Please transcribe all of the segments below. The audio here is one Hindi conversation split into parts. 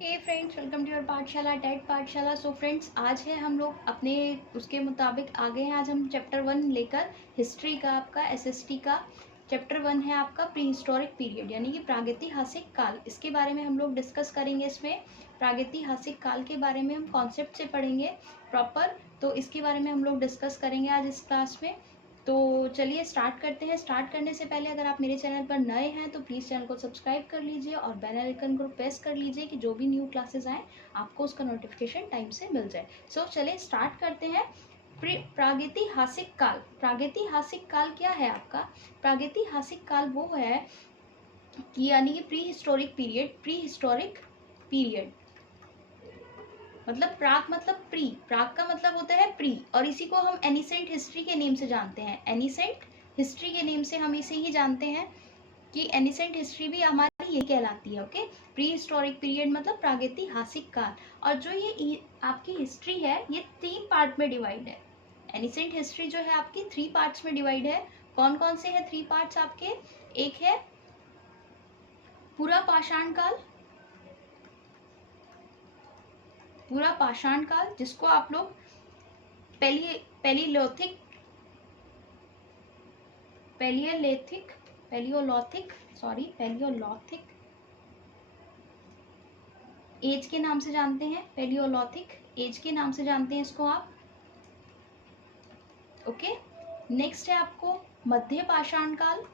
Hey friends, welcome to your Pathshala TET Pathshala. So friends, आज है हम लोग अपने उसके मुताबिक आगे हैं। आज हम चैप्टर 1 लेकर हिस्ट्री का आपका एसएसटी का चैप्टर 1 है आपका प्री हिस्टोरिक पीरियड यानी कि प्रागैतिहासिक काल। इसके बारे में हम लोग डिस्कस करेंगे। इसमें प्रागैतिहासिक काल के बारे में हम कॉन्सेप्ट से पढ़ेंगे प्रॉपर, तो इसके बारे में हम लोग डिस्कस करेंगे आज इस क्लास में। तो चलिए स्टार्ट करते हैं। स्टार्ट करने से पहले अगर आप मेरे चैनल पर नए हैं तो प्लीज़ चैनल को सब्सक्राइब कर लीजिए और बेल आइकन को प्रेस कर लीजिए कि जो भी न्यू क्लासेस आए आपको उसका नोटिफिकेशन टाइम से मिल जाए। सो चलिए स्टार्ट करते हैं। प्रागैतिहासिक काल। प्रागैतिहासिक काल क्या है आपका? प्रागैतिहासिक काल वो है कि यानी कि pre historic period. Pre historic period मतलब प्राक मतलब प्री, प्राक का मतलब होता है प्री, और इसी को हम एनिसेंट हिस्ट्री के नेम से जानते हैं। एनिसेंट हिस्ट्री के नेम से हम इसे ही जानते हैं कि एनिसेंट हिस्ट्री भी हमारी ये कहलाती है। ओके, प्री हिस्टोरिक पीरियड मतलब प्रागैतिहासिक काल। और जो ये आपकी हिस्ट्री है ये 3 पार्ट में डिवाइड है। एनिसेंट हिस्ट्री जो है आपकी 3 पार्ट्स में डिवाइड है। कौन कौन से है 3 पार्ट्स आपके? एक है पूरा पाषाण काल, पूरा पाषाण काल जिसको आप लोग पेलियोलिथिक एज के नाम से जानते हैं। पेलियोलिथिक एज के नाम से जानते हैं इसको आप। ओके, नेक्स्ट है आपको मध्य पाषाण काल।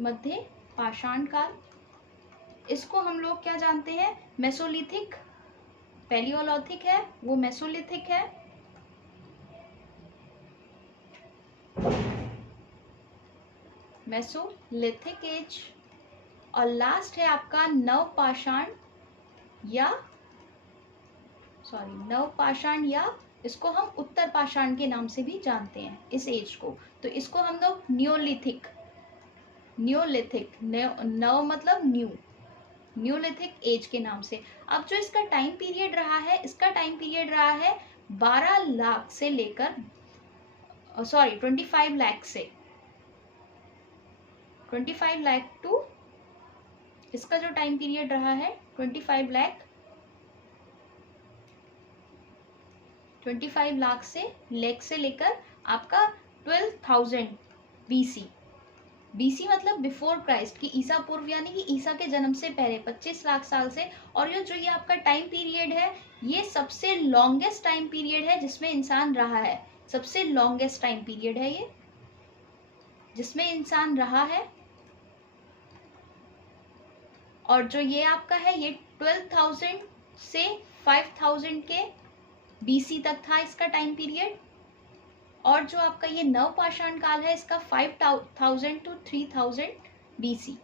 मध्य पाषाण काल, इसको हम लोग क्या जानते हैं? मेसोलिथिक। पेलियोलिथिक है वो मेसोलिथिक है। Mesolithic as. और लास्ट है आपका नवपाषाण या इसको हम उत्तर पाषाण के नाम से भी जानते हैं इस एज को। तो इसको हम लोग न्योलिथिक नव मतलब न्यूलिथिक एज के नाम से। अब जो इसका टाइम पीरियड रहा है, इसका टाइम पीरियड रहा है 12 लाख से लेकर 25 लाख से 25 लाख टू, इसका जो टाइम पीरियड रहा है 25 लाख से लेकर आपका 12,000 बीसी। बीसी मतलब बिफोर क्राइस्ट, की ईसा पूर्व यानी कि ईसा के जन्म से पहले 25 लाख साल से। और ये आपका टाइम पीरियड है, ये सबसे लॉन्गेस्ट टाइम पीरियड है जिसमें इंसान रहा है। सबसे लॉन्गेस्ट टाइम पीरियड है ये जिसमें इंसान रहा है। और जो ये आपका है ये 12,000 से 5,000 के बीसी तक था इसका टाइम पीरियड। और जो आपका ये नवपाषाण काल है इसका 5,000 टू 3,000 बीसी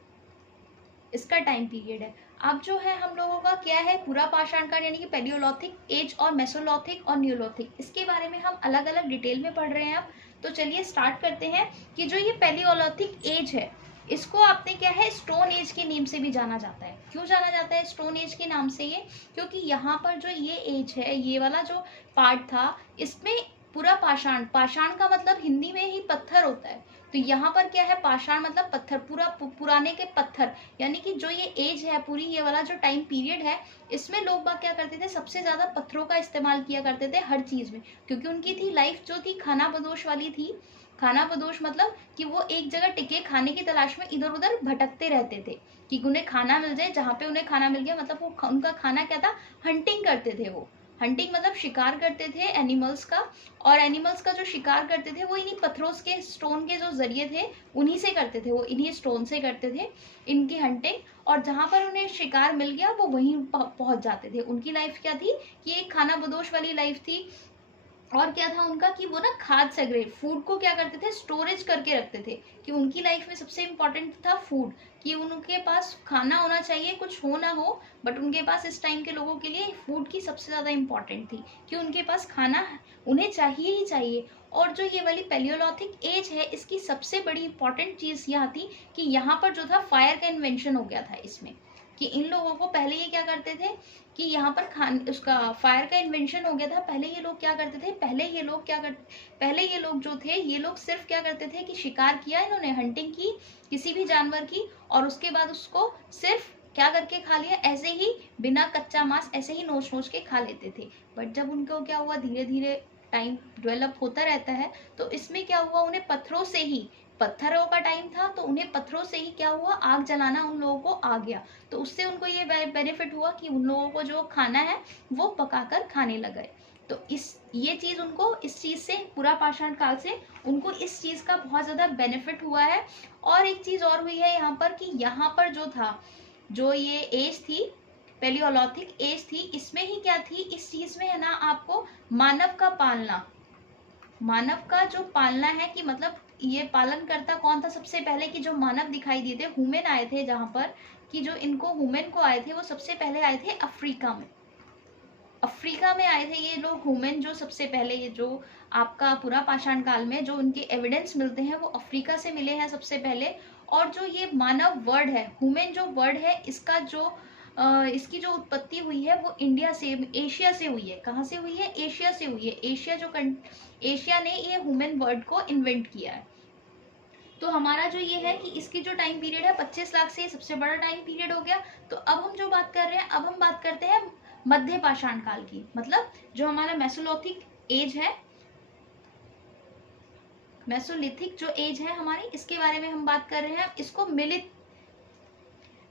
इसका टाइम पीरियड है। अब जो है हम लोगों का क्या है? पूरा पाषाण काल यानी कि पेलियोलिथिक एज और मेसोलिथिक और न्यूलिथिक, इसके बारे में हम अलग अलग डिटेल में पढ़ रहे हैं अब। तो चलिए स्टार्ट करते हैं कि जो ये पेलियोलिथिक एज है इसको आपने क्या है स्टोन एज के नेम से भी जाना जाता है। क्यों जाना जाता है स्टोन एज के नाम से? ये क्योंकि यहाँ पर जो ये एज है, ये वाला जो पार्ट था, इसमें पूरा पाषाण, पाषाण का मतलब हिंदी में ही पत्थर होता है। तो यहाँ पर क्या है? पाषाण मतलब पत्थर, पूरा पुराने के पत्थर, यानी कि जो ये एज है पूरी, ये वाला जो टाइम पीरियड है, इसमें लोग बाग क्या करते थे? सबसे ज्यादा पत्थरों का इस्तेमाल किया करते थे हर चीज में, क्योंकि उनकी थी लाइफ जो थी खानाबदोश वाली थी। खानाबदोश मतलब कि वो एक जगह टिके खाने की तलाश में इधर उधर भटकते रहते थे कि उन्हें खाना मिल जाए। जहाँ पे उन्हें खाना मिल गया मतलब वो उनका खाना क्या था? हंटिंग करते थे वो। हंटिंग मतलब शिकार करते थे एनिमल्स का, और एनिमल्स का जो शिकार करते थे वो इन्हीं पत्थरों के, स्टोन के जो जरिए थे उन्हीं से करते थे, वो इन्हीं स्टोन से करते थे इनकी हंटिंग। और जहाँ पर उन्हें शिकार मिल गया वो वहीं पहुंच जाते थे। उनकी लाइफ क्या थी कि एक खाना बदोश वाली लाइफ थी। और क्या था उनका कि वो ना खाद सेग्रेट, फूड को क्या करते थे? स्टोरेज करके रखते थे। कि उनकी लाइफ में सबसे इम्पोर्टेंट था फूड, कि उनके पास खाना होना चाहिए, कुछ हो ना हो, बट उनके पास इस टाइम के लोगों के लिए फूड की सबसे ज़्यादा इम्पोर्टेंट थी कि उनके पास खाना उन्हें चाहिए ही चाहिए। और जो ये वाली पेलियोलिथिक एज है इसकी सबसे बड़ी इंपॉर्टेंट चीज़ यह थी कि यहाँ पर जो था फायर का इन्वेंशन हो गया था इसमें, कि इन लोगों को पहले ये क्या करते थे कि यहाँ पर उसका फायर का इन्वेंशन हो गया था। पहले ये लोग क्या करते थे? पहले ये लोग जो थे, ये लोग सिर्फ क्या करते थे कि शिकार किया, इन्होंने हंटिंग की किसी भी जानवर की, और उसके बाद उसको सिर्फ क्या करके खा लिया, ऐसे ही बिना कच्चा मांस ऐसे ही नोच नोच के खा लेते थे। बट जब उनको क्या हुआ, धीरे धीरे टाइम डेवलप होता रहता है, तो इसमें क्या हुआ, उन्हें पत्थरों से ही, पत्थरों का टाइम था तो उन्हें पत्थरों से ही क्या हुआ, आग जलाना उन लोगों को आ गया। तो उससे उनको ये बेनिफिट हुआ कि उन लोगों को जो खाना है वो पकाकर खाने लगे। तो ये चीज उनको, इस चीज से, पूरा पाषाण काल से उनको इस चीज का बहुत ज्यादा बेनिफिट हुआ है। और एक चीज और हुई है यहाँ पर कि यहाँ पर जो था, जो ये एज थी, पेलियोलिथिक एज थी, इसमें ही क्या थी, इस चीज में है ना आपको मानव का पालना, मानव का जो पालना है कि मतलब ये पालन करता कौन था सबसे पहले, कि जो मानव दिखाई दिए थे, ह्यूमन आए थे, जहां पर कि जो इनको ह्यूमन को आए थे वो सबसे पहले आए थे अफ्रीका में। अफ्रीका में आए थे ये लोग ह्यूमन, जो सबसे पहले, ये जो आपका पूरा पाषाण काल में जो उनके एविडेंस मिलते हैं वो अफ्रीका से मिले हैं सबसे पहले। और जो ये मानव वर्ड है, ह्यूमन जो वर्ड है, इसका जो इसकी जो उत्पत्ति हुई है वो इंडिया से, एशिया से हुई है। कहाँ से हुई है, एशिया से हुई है। एशिया ने ये ह्यूमन वर्ड को इन्वेंट किया है। तो हमारा जो ये है कि इसकी जो टाइम पीरियड है 25 लाख से, ये सबसे बड़ा टाइम पीरियड हो गया। तो अब हम जो बात कर रहे हैं, अब हम बात करते हैं मध्य पाषाण काल की, मतलब जो हमारा मेसोलिथिक एज है, मेसोलिथिक जो एज है हमारी, इसके बारे में हम बात कर रहे हैं। इसको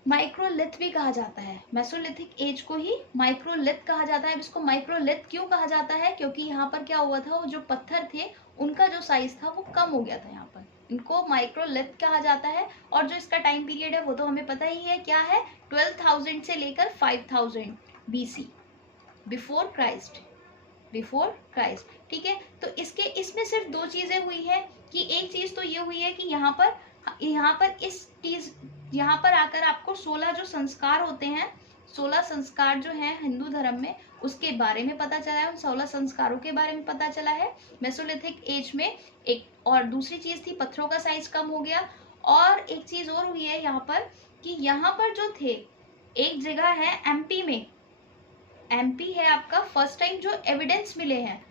माइक्रोलिथ भी कहा जाता है। मेसोलिथिक एज को ही माइक्रोलिथ कहा जाता है। इसको माइक्रोलिथ क्यों कहा जाता है, क्योंकि यहाँ पर क्या हुआ था, वो जो पत्थर थे उनका जो साइज था वो कम हो गया था। यहाँ पर इनको माइक्रोलिथ कहा जाता है। और जो इसका टाइम पीरियड है वो तो हमें पता ही है क्या है, 12,000 से लेकर 5,000 BC, before Christ, before Christ. ठीक है, तो इसमें सिर्फ दो चीजें हुई है कि एक चीज तो ये हुई है कि यहाँ पर इस चीज, यहाँ पर आकर आपको 16 जो संस्कार होते हैं, 16 संस्कार जो हैं हिंदू धर्म में, उसके बारे में पता चला है। उन 16 संस्कारों के बारे में पता चला है मेसोलिथिक एज में। एक और दूसरी चीज थी, पत्थरों का साइज कम हो गया। और एक चीज और हुई है यहाँ पर कि यहाँ पर जो थे, एक जगह है एमपी में, एमपी है आपका, फर्स्ट टाइम जो एविडेंस मिले हैं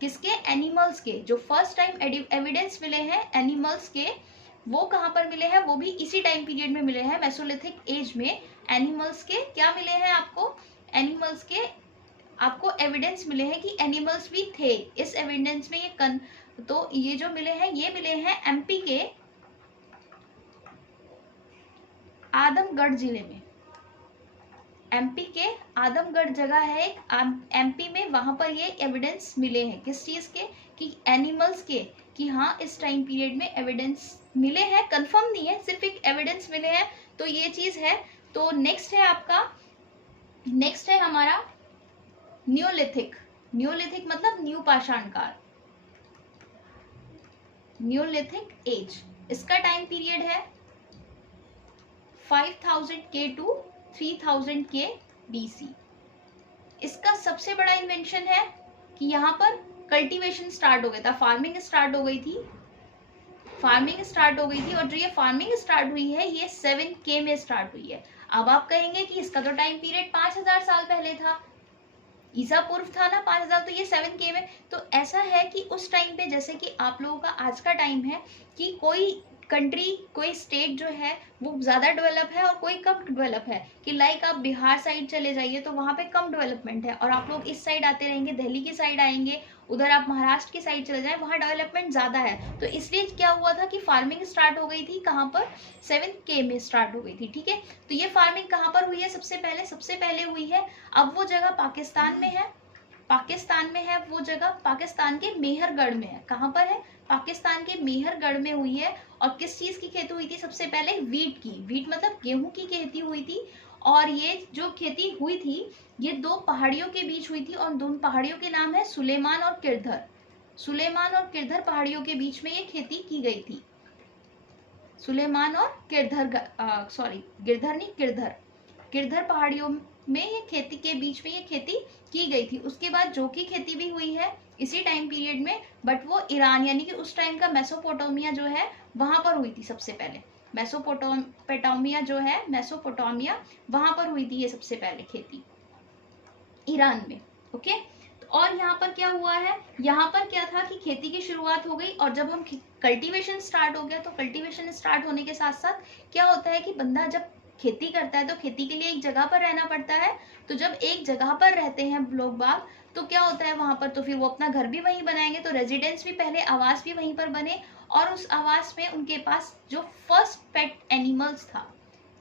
किसके, एनिमल्स के, जो फर्स्ट टाइम एविडेंस मिले हैं एनिमल्स के, वो कहाँ पर मिले हैं, वो भी इसी टाइम पीरियड में मिले हैं, मेसोलिथिक एज में। एनिमल्स के क्या मिले हैं आपको, एनिमल्स के आपको एविडेंस मिले हैं कि एनिमल्स भी थे इस एविडेंस में। तो ये जो मिले हैं, ये मिले हैं एमपी के आदमगढ़ जिले में। एमपी के आदमगढ़ जगह है एक, एमपी में, वहां पर ये एविडेंस मिले हैं किस चीज के, कि एनिमल्स के, कि हाँ इस टाइम पीरियड में एविडेंस मिले हैं, कंफर्म नहीं है, सिर्फ एक एविडेंस मिले हैं। तो ये चीज है। तो नेक्स्ट है आपका, नेक्स्ट है हमारा न्यूलिथिक। न्यूलिथिक मतलब न्यू पाषाण काल, न्यूलिथिक एज। इसका टाइम पीरियड है 5000 के टू 3000 के BC। इसका सबसे बड़ा इन्वेंशन है कि यहाँ पर कल्टीवेशन स्टार्ट हो गया था, फार्मिंग स्टार्ट हो गई थी, फार्मिंग स्टार्ट हो गई थी। और जो ये फार्मिंग स्टार्ट हुई है ये 7K में स्टार्ट हुई है। अब आप कहेंगे कि इसका तो टाइम पीरियड 5000 साल पहले था, ईसा पूर्व था ना 5000, तो ये 7K में। तो ऐसा है कि उस टाइम पे, जैसे कि आप लोगों का आज का टाइम है कि कोई कंट्री, कोई स्टेट जो है वो ज़्यादा डेवलप है और कोई कम डेवलप है, कि लाइक आप बिहार साइड चले जाइए तो वहाँ पे कम डेवलपमेंट है, और आप लोग इस साइड आते रहेंगे, दिल्ली की साइड आएंगे, उधर आप महाराष्ट्र की साइड चले जाएं, वहाँ डेवलपमेंट ज़्यादा है। तो इसलिए क्या हुआ था कि फार्मिंग स्टार्ट हो गई थी, कहाँ पर, 7K में स्टार्ट हो गई थी। ठीक है, तो ये फार्मिंग कहाँ पर हुई है, सबसे पहले हुई है, अब वो जगह पाकिस्तान में है, पाकिस्तान में है वो जगह, पाकिस्तान के मेहरगढ़ में है। कहाँ पर है, पाकिस्तान के मेहरगढ़ में हुई है। और किस चीज की खेती हुई थी, सबसे पहले वीट की, वीट मतलब गेहूं की खेती हुई थी। और ये जो खेती हुई थी ये दो पहाड़ियों के बीच हुई थी, और दोनों पहाड़ियों के नाम है सुलेमान और किरधर। सुलेमान और किरधर पहाड़ियों के बीच में ये खेती की गई थी। सुलेमान और किरधर, सॉरी गिरधर नहीं, किरधर, किरधर पहाड़ियों में ये खेती के बीच में ये खेती की गई थी। उसके बाद जौ की खेती भी हुई है इसी टाइम पीरियड में, बट वो ईरान यानी कि उस टाइम का मेसोपोटामिया जो है वहां पर हुई थी सबसे पहले। मेसोपोटामिया जो है, मेसोपोटामिया, वहां पर हुई थी ये सबसे पहले खेती, ईरान में। ओके, और यहाँ पर क्या हुआ है, यहाँ पर क्या था कि खेती की शुरुआत हो गई, और जब हम कल्टीवेशन स्टार्ट हो गया, तो कल्टीवेशन स्टार्ट होने के साथ साथ क्या होता है कि बंदा जब खेती करता है तो खेती के लिए एक जगह पर रहना पड़ता है। तो जब एक जगह पर रहते हैं लोग बाग तो क्या होता है वहां पर, तो फिर वो अपना घर भी वहीं बनाएंगे, तो रेजिडेंस भी पहले आवास भी वहीं पर बने। और उस आवास में उनके पास जो फर्स्ट पेट एनिमल्स था,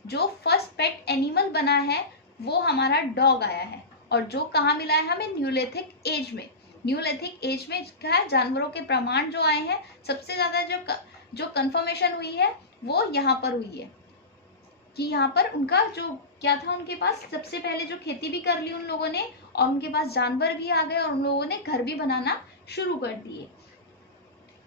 जो फर्स्ट पेट एनिमल बना है वो हमारा डॉग आया है। और जो कहाँ मिला है हमें, न्यूलिथिक एज में। न्यूलिथिक एज में क्या है, जानवरों के प्रमाण जो आए हैं, सबसे ज्यादा जो कंफर्मेशन हुई है वो यहाँ पर हुई है कि यहाँ पर उनका जो क्या था, उनके पास सबसे पहले जो खेती भी कर ली उन लोगों ने, और उनके पास जानवर भी आ गए, और उन लोगों ने घर भी बनाना शुरू कर दिए।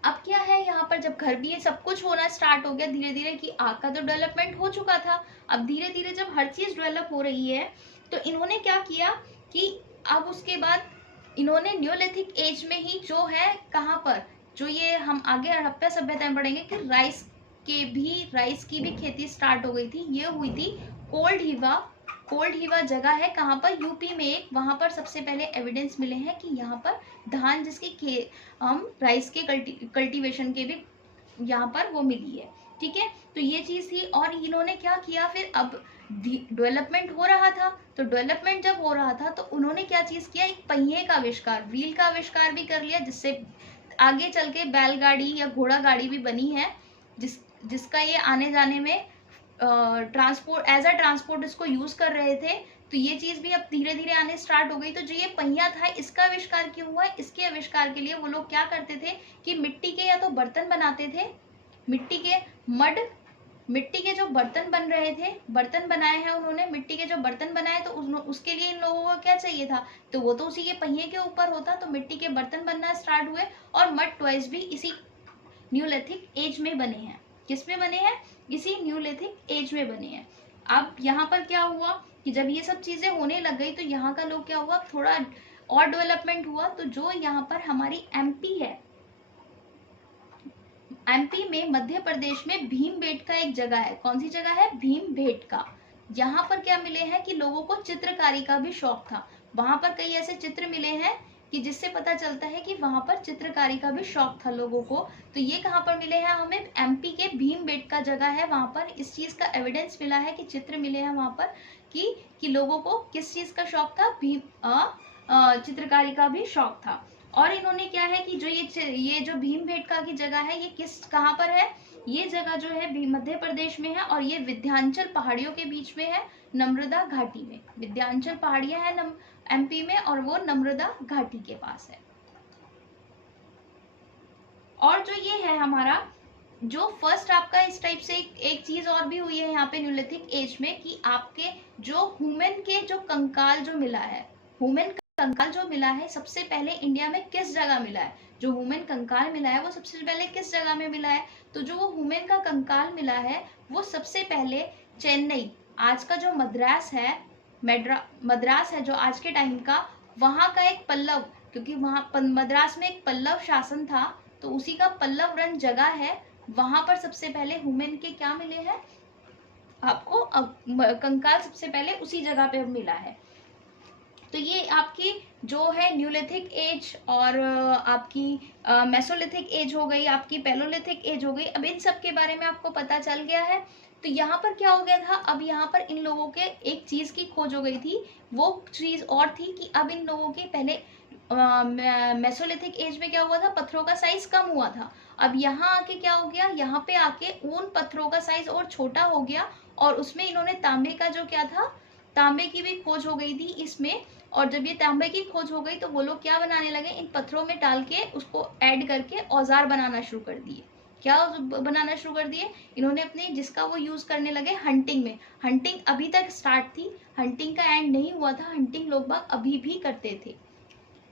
अब क्या है यहाँ पर, जब घर भी ये सब कुछ होना स्टार्ट हो गया धीरे धीरे, कि आग का तो डेवलपमेंट हो चुका था, अब धीरे धीरे जब हर चीज डेवलप हो रही है तो इन्होंने क्या किया कि अब उसके बाद इन्होंने न्यूलिथिक एज में ही जो है, कहाँ पर, जो ये हम आगे हड़प्पा सभ्यता में पढ़ेंगे कि राइस की भी खेती स्टार्ट हो गई थी। ये हुई थी कोल्ड हीवा जगह है कहाँ पर, यूपी में एक, वहां पर सबसे पहले एविडेंस मिले हैं कि यहाँ पर धान जिसकी हम राइस के कल्टीवेशन के भी यहाँ पर वो मिली है। ठीक है, तो ये चीज थी। और इन्होंने क्या किया फिर, अब डेवलपमेंट हो रहा था, तो डेवलपमेंट जब हो रहा था तो उन्होंने क्या चीज किया, एक पहिए का आविष्कार, व्हील का आविष्कार भी कर लिया, जिससे आगे चल के बैलगाड़ी या घोड़ा गाड़ी भी बनी है, जिसका ये आने जाने में ट्रांसपोर्ट, एज अ ट्रांसपोर्ट इसको यूज कर रहे थे। तो ये चीज भी अब धीरे धीरे आने स्टार्ट हो गई। तो जो ये पहिया था इसका आविष्कार क्यों हुआ, इसके आविष्कार के लिए वो लोग क्या करते थे कि मिट्टी के या तो बर्तन बनाते थे, मिट्टी के जो बर्तन बन रहे थे, बर्तन बनाए हैं उन्होंने, मिट्टी के जो बर्तन बनाए, तो उसके लिए इन लोगों को क्या चाहिए था, तो वो तो उसी के पहिए के ऊपर होता, तो मिट्टी के बर्तन बनना स्टार्ट हुए। और मड टॉयज भी इसी न्यूलिथिक एज में बने हैं। किस में बने हैं, इसी न्यूलिथिक एज में बने हैं। अब यहाँ पर क्या हुआ कि जब ये सब चीजें होने लग गई तो यहाँ का लोग क्या हुआ, थोड़ा और डेवलपमेंट हुआ। तो जो यहाँ पर हमारी एमपी है, एमपी में मध्य प्रदेश में भीमबेटका एक जगह है, कौन सी जगह है, भीमबेटका। यहाँ पर क्या मिले हैं कि लोगों को चित्रकारी का भी शौक था, वहां पर कई ऐसे चित्र मिले हैं कि जिससे पता चलता है कि वहां पर चित्रकारी का भी शौक था लोगों को। तो ये कहाँ पर मिले हैं हमें, एमपी के भीमबेटका जगह है, वहां पर इस चीज का एविडेंस मिला है कि चित्र मिले हैं वहां पर कि लोगों को किस चीज का शौक था, चित्रकारी का भी शौक था। और इन्होंने क्या है कि जो ये जो भीमबेटका की जगह है, ये कहाँ पर है, ये जगह जो है मध्य प्रदेश में है, और ये विंध्याचल पहाड़ियों के बीच में है, नम्रता घाटी में। विंध्याचल पहाड़ियां हैं एमपी में, और वो नम्रता घाटी के पास है। और जो ये है हमारा, जो फर्स्ट आपका इस टाइप से एक चीज और भी हुई है यहाँ पे न्यूलिथिक एज में, कि आपके जो ह्यूमन के जो कंकाल जो मिला है, ह्यूमन कंकाल जो मिला है सबसे पहले इंडिया में किस जगह मिला है, जो ह्यूमन कंकाल मिला है वो सबसे पहले किस जगह में मिला है, तो जो वो ह्यूमन का कंकाल मिला है वो सबसे पहले चेन्नई, आज का जो मद्रास है जो आज के टाइम का, वहां का एक पल्लव, क्योंकि वहां मद्रास में एक पल्लव शासन था, तो उसी का पल्लव रन जगह है, वहां पर सबसे पहले ह्यूमन के क्या मिले हैं आपको, कंकाल सबसे पहले उसी जगह पे मिला है। तो ये आपकी जो है न्यूलिथिक एज, और आपकी मेसोलिथिक एज हो गई, आपकी पैलोलिथिक एज हो गई। अब इन सब के बारे में आपको पता चल गया है। तो यहाँ पर क्या हो गया था, अब यहाँ पर इन लोगों के एक चीज की खोज हो गई थी, वो चीज और थी कि अब इन लोगों के पहले मेसोलिथिक एज में क्या हुआ था, पत्थरों का साइज कम हुआ था। अब यहाँ आके क्या हो गया, यहाँ पे आके उन पत्थरों का साइज और छोटा हो गया, और उसमें इन्होंने तांबे का जो क्या था, तांबे की भी खोज हो गई थी इसमें। और जब ये तांबे की खोज हो गई तो वो लोग क्या बनाने लगे, इन पत्थरों में डाल के उसको ऐड करके औजार बनाना शुरू कर दिए। क्या बनाना शुरू कर दिए इन्होंने अपने, जिसका वो यूज करने लगे हंटिंग में। हंटिंग अभी तक स्टार्ट थी, हंटिंग का एंड नहीं हुआ था, हंटिंग लोग बाग अभी भी करते थे।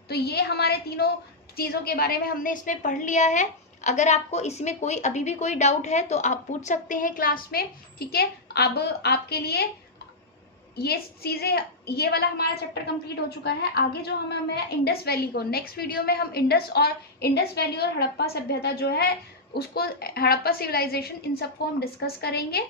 तो ये हमारे तीनों चीजों के बारे में हमने इसमें पढ़ लिया है। अगर आपको इसमें कोई अभी भी कोई डाउट है तो आप पूछ सकते हैं क्लास में, ठीक है। अब आपके लिए ये चीजें, ये वाला हमारा चैप्टर कंप्लीट हो चुका है। आगे जो हमें इंडस वैली को, नेक्स्ट वीडियो में हम इंडस वैली और हड़प्पा सभ्यता जो है उसको, हड़प्पा सिविलाइजेशन, इन सबको हम डिस्कस करेंगे।